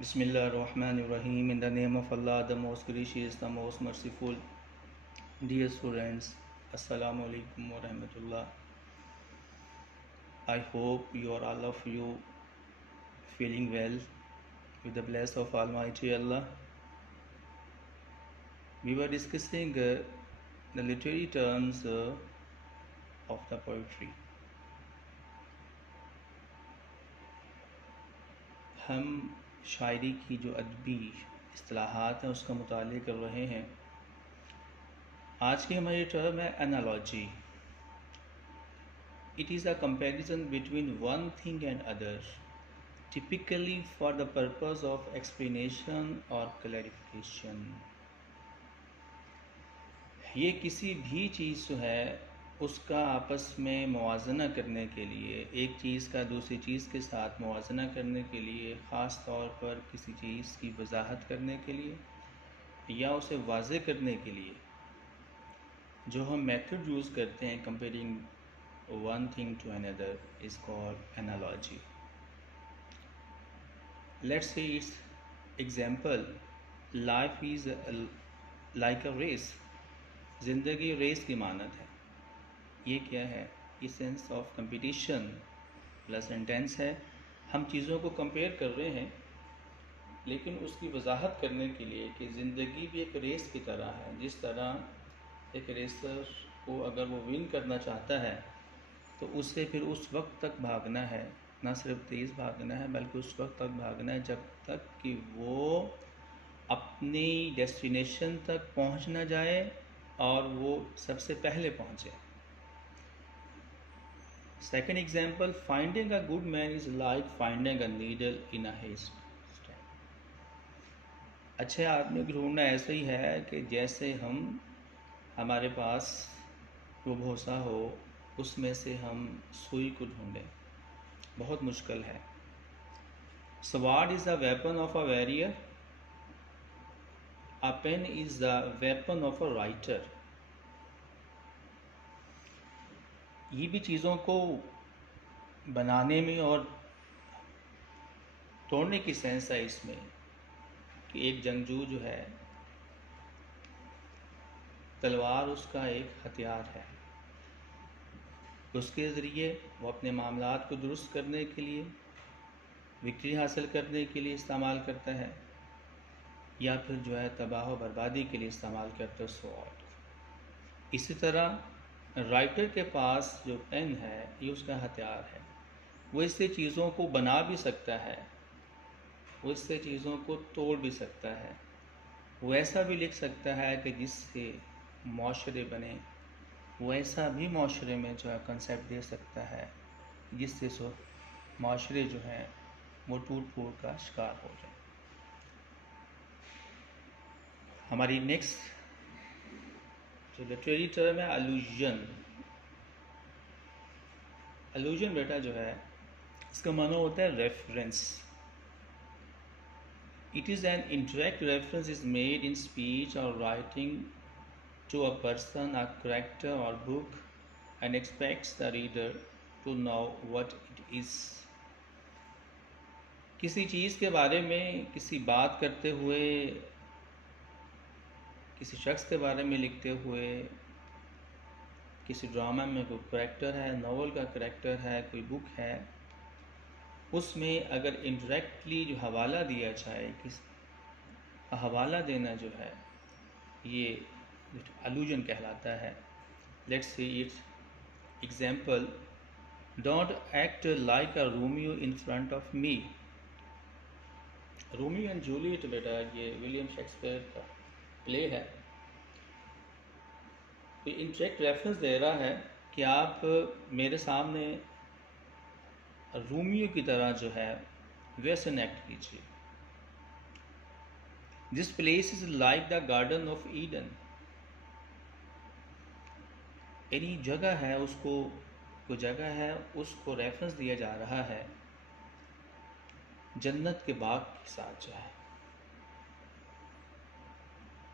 Bismillahirrahmanirrahim. In the name of Allah, the most gracious, the most merciful. Dear students, Assalamu alaikum wa rahmatullah. I hope you are all of you feeling well with the bless of Almighty Allah. We were discussing the literary terms of the poetry. हम शायरी की जो अदबी इस्तिलाहात हैं उसका मुताले कर रहे हैं। आज की हमारी टर्म है analogy. It is a comparison between one thing and other, typically for the purpose of explanation और क्लैरिफिकेशन। ये किसी भी चीज़ जो है उसका आपस में मुवाजना करने के लिए, एक चीज़ का दूसरी चीज़ के साथ मुवाजना करने के लिए, ख़ास तौर पर किसी चीज़ की वजाहत करने के लिए या उसे वाज़े करने के लिए जो हम मेथड यूज़ करते हैं comparing one thing to another is called analogy. Let's say its example, life is like a race. ज़िंदगी रेस की मानद है। ये क्या है? ये sense of competition plus intense है। हम चीज़ों को कंपेयर कर रहे हैं, लेकिन उसकी वजाहत करने के लिए कि ज़िंदगी भी एक रेस की तरह है। जिस तरह एक रेसर को अगर वो विन करना चाहता है तो उससे फिर उस वक्त तक भागना है, ना सिर्फ तेज़ भागना है बल्कि उस वक्त तक भागना है जब तक कि वो अपनी डेस्टिनेशन तक पहुंच ना जाए और वो सबसे पहले पहुंचे। Second example, finding a good man is like finding a needle in a haystack. अच्छे आदमी को ढूंढना ऐसा ही है कि जैसे हमारे पास वो भूसा हो उसमें से हम सुई को ढूंढें। बहुत मुश्किल है। Sword is the weapon of a warrior. A pen is the weapon of a writer. ये भी चीज़ों को बनाने में और तोड़ने की सेंस है इसमें कि एक जंगजू जो है, तलवार उसका एक हथियार है। उसके ज़रिए वो अपने मामलात को दुरुस्त करने के लिए, विक्ट्री हासिल करने के लिए इस्तेमाल करता है, या फिर जो है तबाह व बर्बादी के लिए इस्तेमाल करता है स्वॉर्ड। इसी तरह राइटर के पास जो पेन है ये उसका हथियार है। वो इससे चीज़ों को बना भी सकता है, वो इससे चीज़ों को तोड़ भी सकता है, वो ऐसा भी लिख सकता है कि जिससे माशरे बने, वो ऐसा भी माशरे में जो है कंसेप्ट दे सकता है जिससे सो माशरे जो हैं वो टूट फूट का शिकार हो जाए। हमारी नेक्स्ट जो लिटरेरी टर्म है अलूजन। अलूजन बेटा जो है इसका माना होता है reference. It is an indirect reference is made in speech or writing to a person, a character or book and expects the reader to know what it is. किसी चीज़ के बारे में किसी बात करते हुए, किसी शख्स के बारे में लिखते हुए, किसी ड्रामा में कोई करैक्टर है, नॉवल का करैक्टर है, कोई बुक है, उसमें अगर इंडायरेक्टली जो हवाला दिया जाए, किस हवाला देना जो है ये अलूजन कहलाता है। Let's see it's example, don't act like a Romeo in front of me. Romeo and Juliet बेटा ये विलियम शेक्सपियर का प्ले है। तो इंडायरेक्ट रेफरेंस दे रहा है कि आप मेरे सामने रोमियो की तरह जो है वैसे एक्ट कीजिए। This place is like the garden of Eden. यानी जगह है, उसको कोई जगह है उसको रेफरेंस दिया जा रहा है जन्नत के बाग के साथ जो है।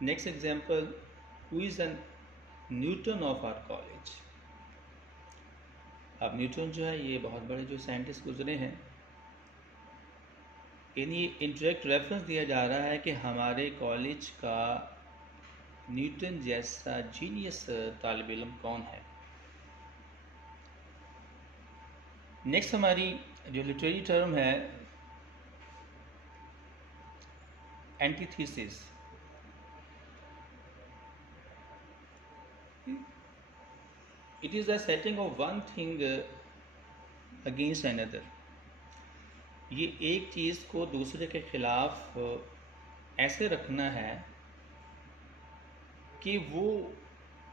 Next example, who is an Newton of our college. अब न्यूटन जो है ये बहुत बड़े जो साइंटिस्ट गुजरे हैं, यानी इंटरेक्ट रेफरेंस दिया जा रहा है कि हमारे कॉलेज का न्यूटन जैसा जीनियस तालिब इल्म कौन है। नेक्स्ट हमारी जो लिटरेरी टर्म है antithesis. It is the setting of one thing against another. ये एक चीज़ को दूसरे के खिलाफ ऐसे रखना है कि वो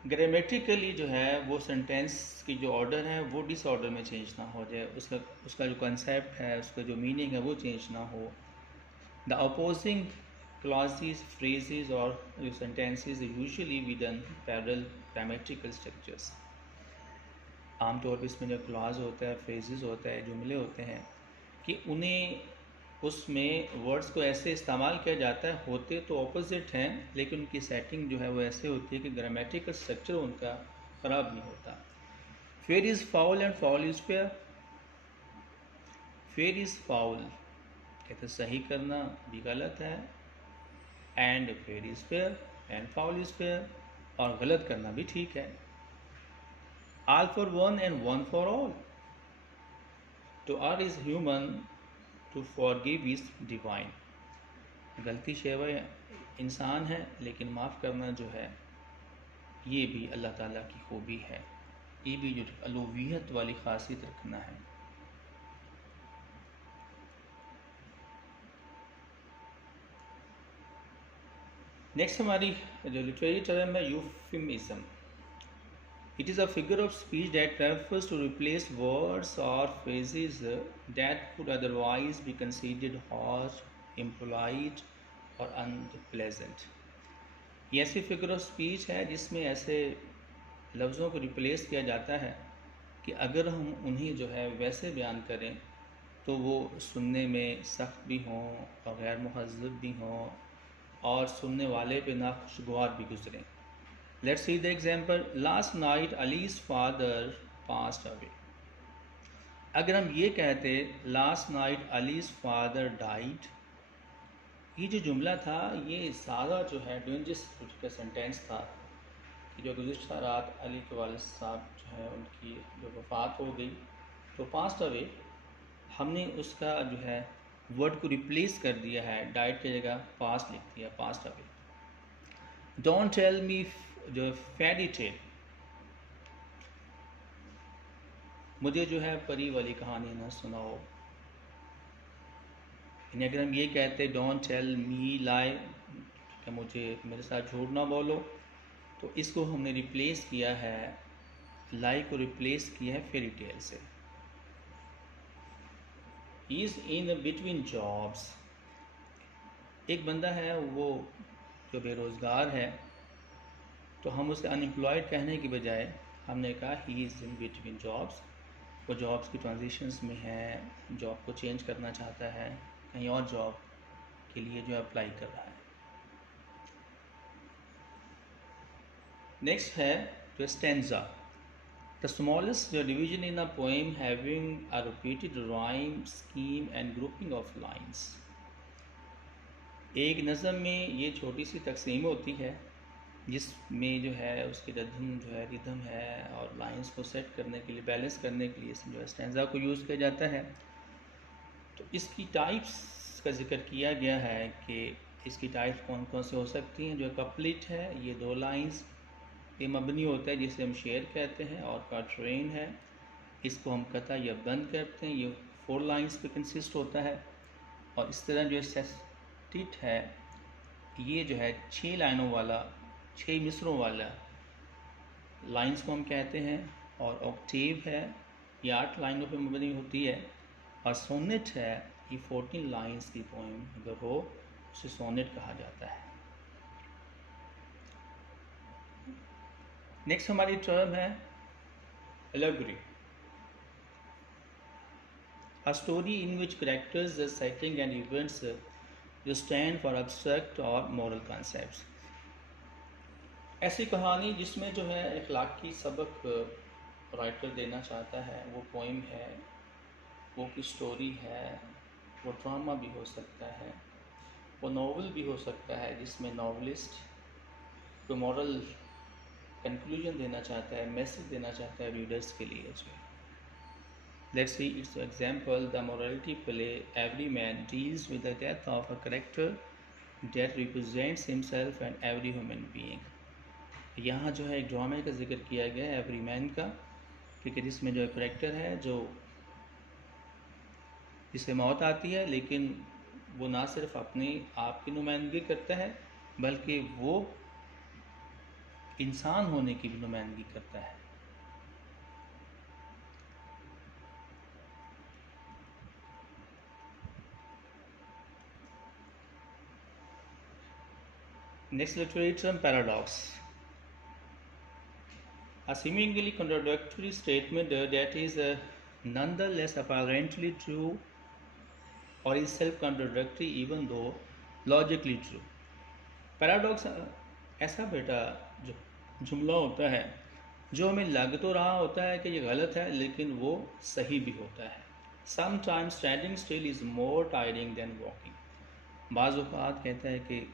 ग्रामेटिकली जो है वो सेंटेंस की जो ऑर्डर है वो डिसऑर्डर में चेंज ना हो जाए, उसका उसका जो कंसेप्ट है, उसका जो मीनिंग है वो चेंज ना हो। द अपोजिंग क्लॉजेस, फ्रेजेस और जो sentences usually within parallel grammatical structures. आमतौर पर इसमें जो क्लॉज होता है, फ्रेजेस होता है, जुमले होते हैं कि उन्हें उसमें वर्ड्स को ऐसे इस्तेमाल किया जाता है, होते तो ऑपोजिट हैं लेकिन उनकी सेटिंग जो है वो ऐसे होती है कि ग्रामेटिकल स्ट्रक्चर उनका ख़राब नहीं होता। Fair is foul and foul is fair. Fair is foul कहते सही करना भी गलत है, and fair is fair and foul is fair, और गलत करना भी ठीक है। All for one and one for all. To err is human, to forgive is divine. गलती शेवा इंसान है लेकिन माफ़ करना जो है ये भी अल्लाह ताला की खूबी है। ये भी जो अलूहियत वाली खासियत रखना है। नेक्स्ट हमारी जो लिटरेरी टर्म है euphemism. It is a figure of speech that refers to replace words और phrases that could otherwise be considered harsh, impolite और अनप्लेजेंट। ये ऐसी फिगर ऑफ स्पीच है जिसमें ऐसे लफ्ज़ों को रिप्लेस किया जाता है कि अगर हम उन्हें जो है वैसे बयान करें तो वो सुनने में सख्त भी हों और गैर मुहज़्ज़ब भी हों और सुनने वाले पे नाखुशगवार भी गुजरें। Let's see the example. Last night Ali's father passed away. अगर हम ये कहते last night Ali's father died, ये जो जुमला था ये सारा जो है डेंजरस का सेंटेंस था कि जो गुज़िश्ता रात अली के वालिद साहब जो है उनकी जो वफ़ात हो गई, तो पास्ट अवे हमने उसका जो है वर्ड को रिप्लेस कर दिया है, डाइट की जगह पास्ट लिख दिया, passed away. Don't tell me जो फेरी टेल, मुझे जो है परी वाली कहानी ना सुनाओ। यानी अगर हम ये कहते डोंट टेल मी लाई, कि मुझे मेरे साथ झूठ ना बोलो, तो इसको हमने रिप्लेस किया है, लाई को रिप्लेस किया है फेरी टेल से। He is in between jobs. एक बंदा है वो जो बेरोज़गार है, तो हम उसे अनएम्प्लॉयड कहने की बजाय हमने कहा he is in between jobs. वो जॉब्स की ट्रांजिशंस में है, जॉब को चेंज करना चाहता है, कहीं और जॉब के लिए जो अप्लाई कर रहा है। नेक्स्ट है जो stanza, the smallest division in a poem having a repeated rhyme scheme and grouping of lines. एक नज़म में ये छोटी सी तकसीम होती है जिसमें जो है उसकी रिदम है और लाइंस को सेट करने के लिए, बैलेंस करने के लिए जो है स्टेंजा को यूज़ किया जाता है। तो इसकी टाइप्स का जिक्र किया गया है कि इसकी टाइप्स कौन कौन से हो सकती हैं। जो कपलिट है ये 2 लाइंस पे मबनी होता है जिसे हम शेर कहते हैं, और क्वाट्रेन है इसको हम कता या बंद कहते हैं, ये 4 लाइंस पे कंसिस्ट होता है। और इस तरह जो सेस्टिट है ये जो है 6 लाइनों वाला, 6 मिसरों वाला लाइंस को हम कहते हैं। और ऑक्टेव है ये 8 लाइनों पे मबनी होती है। और सोनेट है ये 14 लाइंस की पोएम अगर हो उसे सोनेट कहा जाता है। नेक्स्ट हमारी टर्म है allegory, a story in which characters, the setting and events जो stand for abstract और moral concepts। ऐसी कहानी जिसमें जो है अखलाकी सबक राइटर देना चाहता है, वो पोइम है, वो की स्टोरी है, वो ड्रामा भी हो सकता है, वो नॉवल भी हो सकता है जिसमें नॉवलिस्ट को मॉरल कंक्लूजन देना चाहता है, मैसेज देना चाहता है रीडर्स के लिए जो है। Let's see its example. The morality play, every man deals with the death of a character that represents himself and every human being. यहाँ जो है एक ड्रामे का जिक्र किया गया है एवरी मैन का, क्योंकि जिसमें जो करेक्टर है जो जिसे मौत आती है, लेकिन वो ना सिर्फ अपने आप की नुमाइंदगी करता है बल्कि वो इंसान होने की भी नुमाइंदगी करता है। Next literary term, paradox. A seemingly contradictory statement that is nonetheless apparently true or is self-contradictory even though logically true. Paradox ऐसा बेटा जो जुमला होता है जो हमें लग तो रहा होता है कि ये गलत है लेकिन वो सही भी होता है। Sometimes standing still is more tiring than walking. बाज़ औक़ात कहता है कि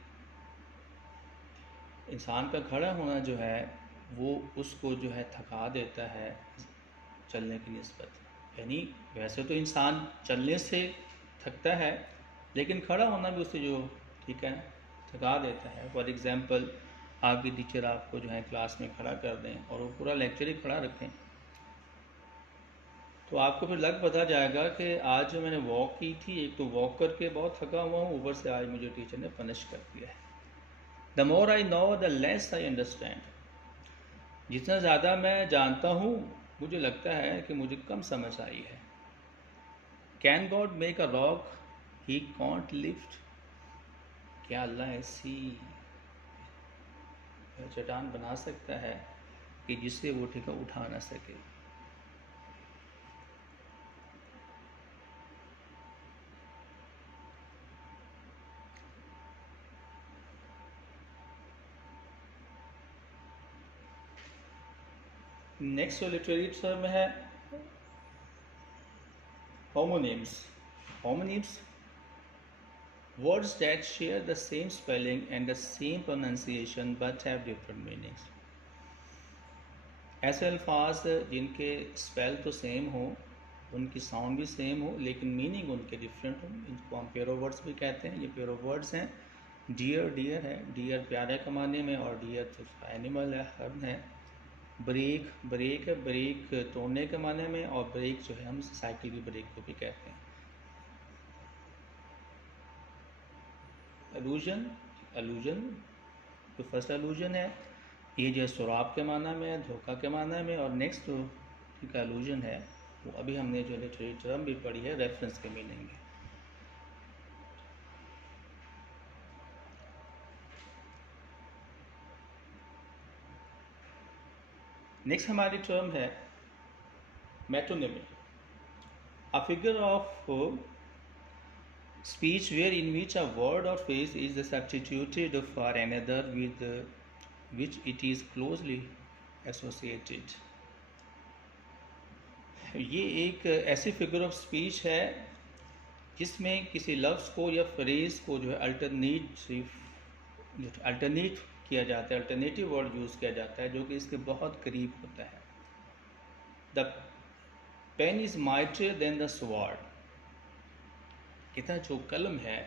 इंसान का खड़ा होना जो है वो उसको जो है थका देता है चलने की निस्बत। यानी वैसे तो इंसान चलने से थकता है लेकिन खड़ा होना भी उससे जो ठीक है थका देता है। फॉर एग्ज़ाम्पल, आपकी टीचर आपको जो है क्लास में खड़ा कर दें और वो पूरा लेक्चर ही खड़ा रखें तो आपको फिर लग पता जाएगा कि आज जो मैंने वॉक की थी, एक तो वॉक करके बहुत थका हुआ हूँ, ऊपर से आज मुझे टीचर ने पनिश कर दिया है। The more I know the less I understand. जितना ज़्यादा मैं जानता हूँ मुझे लगता है कि मुझे कम समझ आई है। Can God make a rock he can't lift. क्या अल्लाह ऐसी चट्टान बना सकता है कि जिससे वो ठीक उठा ना सके। नेक्स्ट लिटरेरी टर्म है homonyms. Homonyms, words that share the same spelling and the same pronunciation but have different meanings. ऐसे अल्फाज जिनके स्पेल तो सेम हो, उनकी साउंड भी सेम हो लेकिन मीनिंग उनके डिफरेंट हो, इनको हम पेरो वर्ड्स भी कहते हैं। ये पेरो वर्ड्स हैं। डियर, डियर है, डियर प्यारे के माने में, और डियर तो एनिमल है, हर्ब है। ब्रेक, ब्रेक है, ब्रेक तोड़ने के माने में, और ब्रेक जो है हम साइकिल की ब्रेक को भी कहते हैं। अलूजन, अलूजन तो फर्स्ट अलूजन है, ये जो है सुराब के माना में है, धोखा के माना में। और नेक्स्ट जो ठीक अलूजन है वो अभी हमने जो लिटरेरी टर्म भी पढ़ी है, रेफरेंस के मीनिंग में। नेक्स्ट हमारी टर्म है metonymy. A figure of speech wherein which a word or phrase is substituted for another with which it is closely associated. ये एक ऐसी फिगर ऑफ स्पीच है जिसमें किसी लफ्ज़ को या फ्रेज़ को जो है अल्टरनेट किया जाता है, अल्टरनेटिव वर्ड यूज़ किया जाता है जो कि इसके बहुत करीब होता है। The pen is mightier than the sword. कहता जो कलम है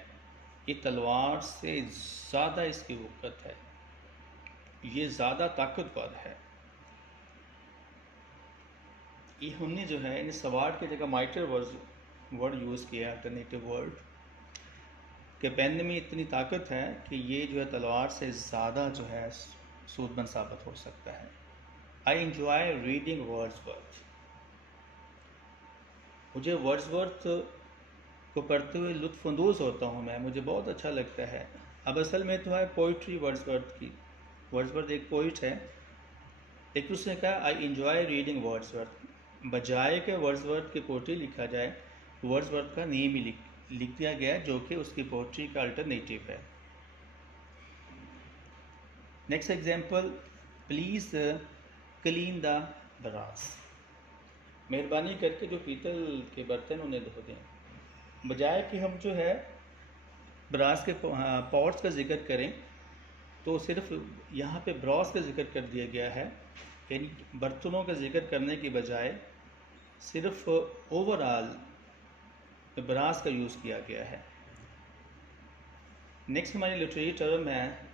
ये तलवार से ज़्यादा इसकी वक़्त है, ये ज़्यादा ताकतवर है। ये हमने जो है इन सवार्ड की जगह माइटर वर्ड यूज़ किया, अल्टरनेटिव वर्ड, कि पेन में इतनी ताकत है कि ये जो है तलवार से ज़्यादा जो है सूदमंद साबित हो सकता है। I enjoy reading Wordsworth. मुझे वर्ड्सवर्थ को पढ़ते हुए लुत्फ़अंदोज़ होता हूँ मैं, मुझे बहुत अच्छा लगता है। अब असल में तो है पोइट्री वर्ड्सवर्थ की। वर्ड्सवर्थ एक पोइट है, लेकिन उसने कहा आई एंजॉय रीडिंग वर्ड्सवर्थ, बजाय के वर्ड्सवर्थ की पोइट्री लिखा जाए, वर्ड्सवर्थ का नेम ही लिख दिया गया जो कि उसकी पोइट्री का अल्टरनेटिव है। Next example, please clean the brass. मेहरबानी करके जो पीतल के बर्तन उन्हें धो दें। बजाय कि हम जो है ब्रास के पॉट्स का जिक्र करें, तो सिर्फ यहाँ पे ब्रॉस का जिक्र कर दिया गया है, यानी बर्तनों का जिक्र करने की बजाय सिर्फ ओवरऑल ब्रास का यूज़ किया गया है। नेक्स्ट हमारी लिटरेरी टर्म है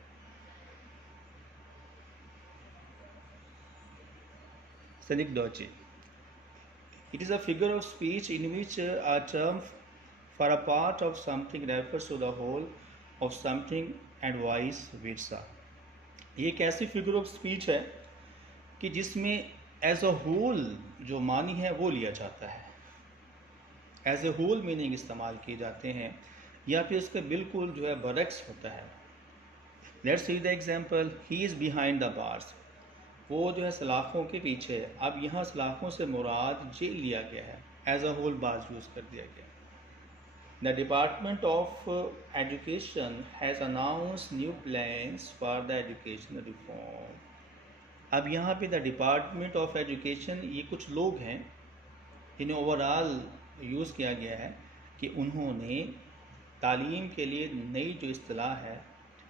Synecdoche. It is a figure of speech in which a term for a part of something refers to the whole of something and vice versa. ये एक ऐसी figure of speech है कि जिसमें as a whole जो मानी है वो लिया जाता है, एज ए होल मीनिंग इस्तेमाल किए जाते हैं, या फिर उसके बिल्कुल जो है बरक्स होता है। Let's see the example, he is behind the bars, वो जो है सलाखों के पीछे है। अब यहाँ सलाखों से मुराद जेल लिया गया है, एज अ होल बार्स यूज़ कर दिया गया। The department of education has announce new plans for the education reform. अब यहाँ पे द डिपार्टमेंट ऑफ एजुकेशन, ये कुछ लोग हैं जिन्हें ओवरऑल यूज़ किया गया है कि उन्होंने तालीम के लिए नई जो इस्तिलाह है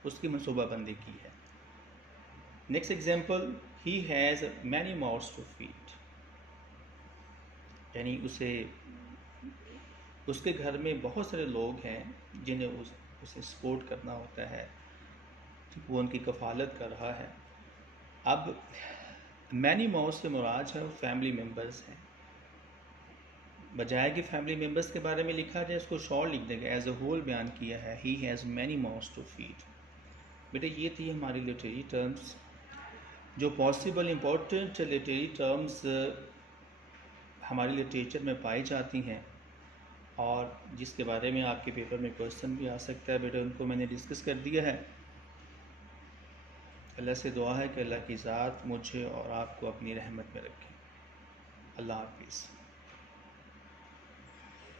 उसकी मनसूबाबंदी की है। Next example, he has many mouths to feed, यानी उसके घर में बहुत सारे लोग हैं जिन्हें उसे सपोर्ट करना होता है, वो उनकी कफ़ालत कर रहा है। अब मैनी माउथ्स से मुराद है फैमिली मेम्बर्स हैं, बजाय कि फैमिली मेम्बर्स के बारे में लिखा जाए उसको शॉर्ट लिख देगा, एज अ होल बयान किया है, he has many mouths to feed. बेटे ये थी हमारी लिटरेरी टर्म्स, जो पॉसिबल इम्पोर्टेंट लिटरेरी टर्म्स हमारी लिटरेचर में पाई जाती हैं और जिसके बारे में आपके पेपर में क्वेश्चन भी आ सकता है। बेटा उनको मैंने डिस्कस कर दिया है। अल्लाह से दुआ है कि अल्लाह की ज़ात मुझे और आपको अपनी रहमत में रखे। अल्लाह हाफिज़।